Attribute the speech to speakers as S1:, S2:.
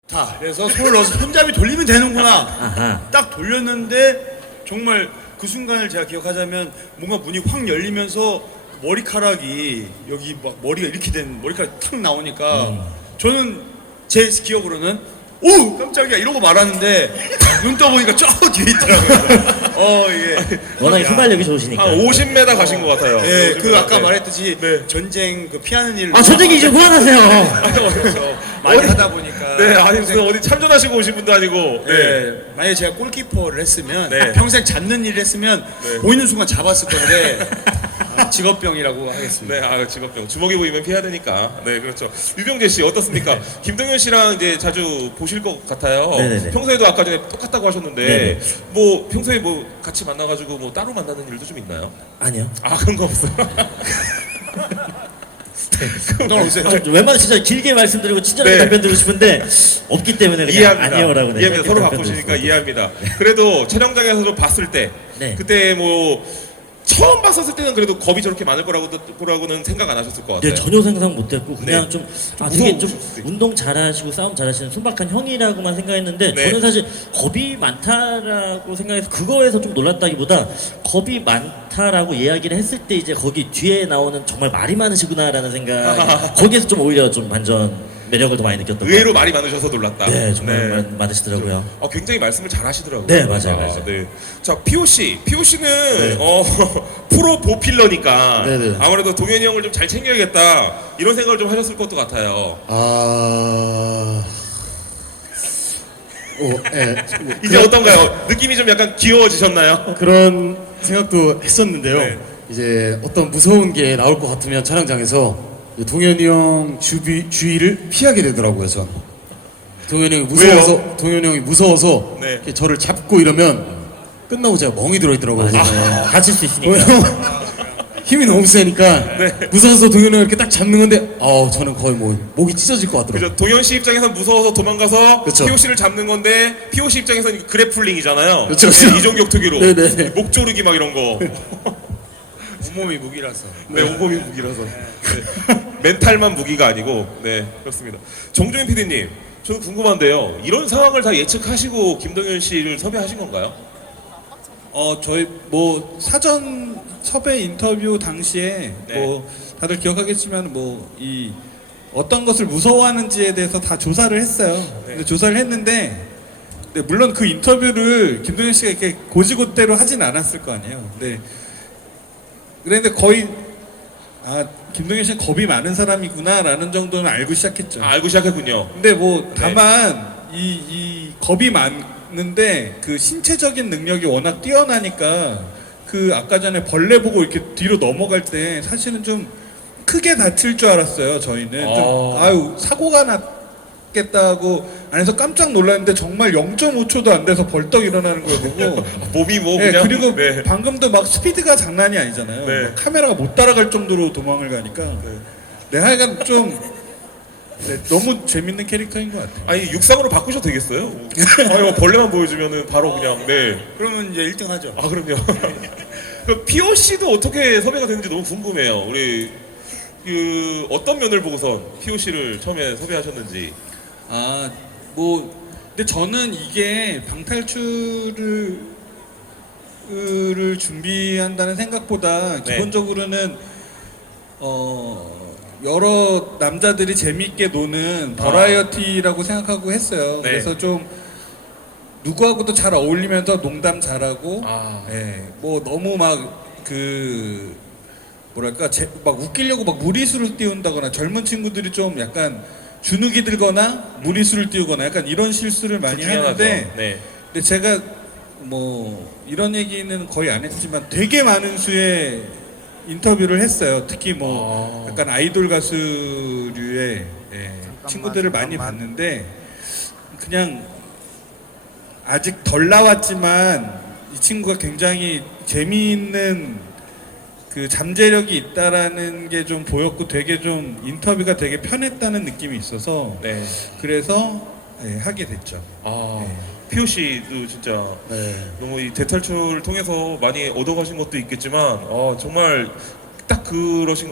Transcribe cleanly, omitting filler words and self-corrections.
S1: 자, 그래서 손을 넣어서 손잡이 돌리면 되는구나.
S2: 아하.
S1: 딱 돌렸는데 정말 그 순간을 제가 기억하자면 뭔가 문이 확 열리면서 머리카락이 여기 막 머리가 이렇게 된 머리카락이 탁 나오니까 저는 제 기억으로는 오 깜짝이야 이러고 말하는데 눈 떠보니까 저 뒤에 있더라고요. 이게
S2: 워낙에 순발력이 좋으시니까.
S3: 한 50m 가신 것 같아요.
S1: 예, 그
S3: 50m.
S1: 아까
S3: 네.
S1: 말했듯이
S3: 네.
S1: 전쟁 그 피하는 일을
S2: 아, 전쟁이 이제 그만하세요.
S1: 많이 하다 보니까
S3: 네, 아니 무슨 어디 참전하시고 오신 분도 아니고. 네.
S1: 네. 만약에 제가 골키퍼를 했으면
S3: 네.
S1: 평생 잡는 일을 했으면
S3: 네.
S1: 보이는 순간 잡았을 건데 직업병이라고 하겠습니다.
S3: 네, 아 직업병. 주먹이 보이면 피해야 되니까. 네, 그렇죠. 유병재 씨 어떻습니까? 김동현 씨랑 이제 자주 보실 것 같아요.
S2: 네네네.
S3: 평소에도 아까 전에 똑같다고 하셨는데,
S2: 네네.
S3: 뭐 평소에 뭐 같이 만나가지고 뭐 따로 만나는 일도 좀 있나요?
S2: 아니요.
S3: 아 그런 거 없어요.
S1: 넌 오세요.
S2: 웬만하면 진짜 길게 말씀드리고 친절하게
S3: 네.
S2: 답변 드리고 싶은데 없기 때문에 그냥
S3: 이해합니다.
S2: 아니요라고 네,
S3: 이해합니다. 서로
S2: 짧게
S3: 바쁘시니까
S2: 답변
S3: 이해합니다. 그래도 촬영장에서도 봤을 때,
S2: 네.
S3: 그때 뭐 처음 봤었을 때는 그래도 겁이 저렇게 많을 거라고는 생각 안 하셨을 것 같아요.
S2: 네, 전혀 상상 못했고 그냥
S3: 네.
S2: 좀 되게 좀
S3: 무서우셨을 때.
S2: 운동 잘하시고 싸움 잘하시는 순박한 형이라고만 생각했는데
S3: 네.
S2: 저는 사실 겁이 많다라고 생각해서 그거에서 좀 놀랐다기보다 겁이 많다라고 이야기를 했을 때 이제 거기 뒤에 나오는 정말 말이 많으시구나라는 생각 거기에서 좀 오히려 좀 반전 매력을 더 많이 느꼈던 것
S3: 의외로
S2: 같아요.
S3: 말이 많으셔서 놀랐다.
S2: 네, 정말 많으시더라고요.
S3: 굉장히 말씀을 잘 하시더라고요.
S2: 네, 맞아요.
S3: 네. 자, POC는
S2: 네.
S3: 프로 보필러니까
S4: 네네.
S3: 아무래도 동현이 형을 좀 잘 챙겨야겠다 이런 생각을 좀 하셨을 것도 같아요.
S4: 예.
S3: 이제 어떤가요? 느낌이 좀 약간 귀여워지셨나요?
S4: 그런 생각도 했었는데요.
S3: 네.
S4: 이제 어떤 무서운 게 나올 것 같으면 촬영장에서 동현이 형 주위를 피하게 되더라고요. 전 동현이 형이 무서워서
S3: 왜요?
S4: 동현이 형이 무서워서
S3: 네.
S4: 이렇게 저를 잡고 이러면 끝나고 제가 멍이 들어 있더라고요.
S2: 다칠 수 있으니까.
S4: 힘이 너무 세니까
S3: 네.
S4: 무서워서 동현이 형 이렇게 딱 잡는 건데 저는 거의 뭐 목이 찢어질 것 같더라고요.
S3: 그죠? 동현 씨 입장에서 무서워서 도망가서
S4: 그쵸.
S3: POC를 잡는 건데 POC 입장에서는 그래플링이잖아요.
S4: 그쵸, 그쵸.
S3: 이종격 투기로
S4: 네네네.
S3: 목 조르기 막 이런 거.
S1: 온몸이 무기라서.
S3: 네, 온몸이 무기라서. 네. 멘탈만 무기가 아니고, 네, 그렇습니다. 정종현 PD님, 저는 궁금한데요. 이런 상황을 다 예측하시고 김동현 씨를 섭외하신 건가요?
S5: 저희 뭐 사전 섭외 인터뷰 당시에
S3: 네.
S5: 뭐 다들 기억하겠지만 뭐 이 어떤 것을 무서워하는지에 대해서 다 조사를 했어요.
S3: 네.
S5: 근데 조사를 했는데 근데 물론 그 인터뷰를 김동현 씨가 이렇게 고지고대로 하진 않았을 거 아니에요. 그런데 거의 김동현 씨는 겁이 많은 사람이구나라는 정도는 알고 시작했죠.
S3: 알고 시작했군요.
S5: 근데 뭐
S3: 네.
S5: 다만 이 겁이 많은데 그 신체적인 능력이 워낙 뛰어나니까 그 아까 전에 벌레 보고 이렇게 뒤로 넘어갈 때 사실은 좀 크게 다칠 줄 알았어요. 저희는 좀 사고가 났겠다고 안에서 깜짝 놀랐는데 정말 0.5초도 안 돼서 벌떡 일어나는 걸 보고
S3: 몸이 뭐
S5: 네,
S3: 그냥.
S5: 그리고
S3: 네.
S5: 방금도 막 스피드가 장난이 아니잖아요.
S3: 네.
S5: 막 카메라가 못 따라갈 정도로 도망을 가니까 네, 하여간 좀 너무 재밌는 캐릭터인 것 같아요.
S3: 아니, 육상으로 바꾸셔도 되겠어요? 아유, 벌레만 보여주면은 바로 그냥, 네.
S1: 그러면 이제 1등 하죠.
S3: 아, 그럼요. 그 POC도 어떻게 섭외가 됐는지 너무 궁금해요. 우리, 어떤 면을 보고선 POC를 처음에 섭외하셨는지.
S5: 근데 저는 이게 방탈출을 준비한다는 생각보다
S3: 네.
S5: 기본적으로는 여러 남자들이 재밌게 노는 버라이어티라고 생각하고 했어요.
S3: 네.
S5: 그래서 좀 누구하고도 잘 어울리면서 농담 잘하고, 뭐 너무 막 막 웃기려고 막 무리수를 띄운다거나 젊은 친구들이 좀 약간 주눅이 들거나 무리수를 띄우거나 약간 이런 실수를 많이 하는데
S3: 네.
S5: 근데 제가 뭐 이런 얘기는 거의 안 했지만 되게 많은 수의 인터뷰를 했어요. 특히 뭐 약간 아이돌 가수류의 친구들을 많이 봤는데 그냥 아직 덜 나왔지만 이 친구가 굉장히 재미있는 그 잠재력이 있다라는 게 좀 보였고 되게 좀 인터뷰가 되게 편했다는 느낌이 있어서
S3: 네.
S5: 그래서 하게 됐죠.
S3: POC도 진짜 너무 이 대탈출을 통해서 많이 얻어가신 것도 있겠지만 정말 딱 그러신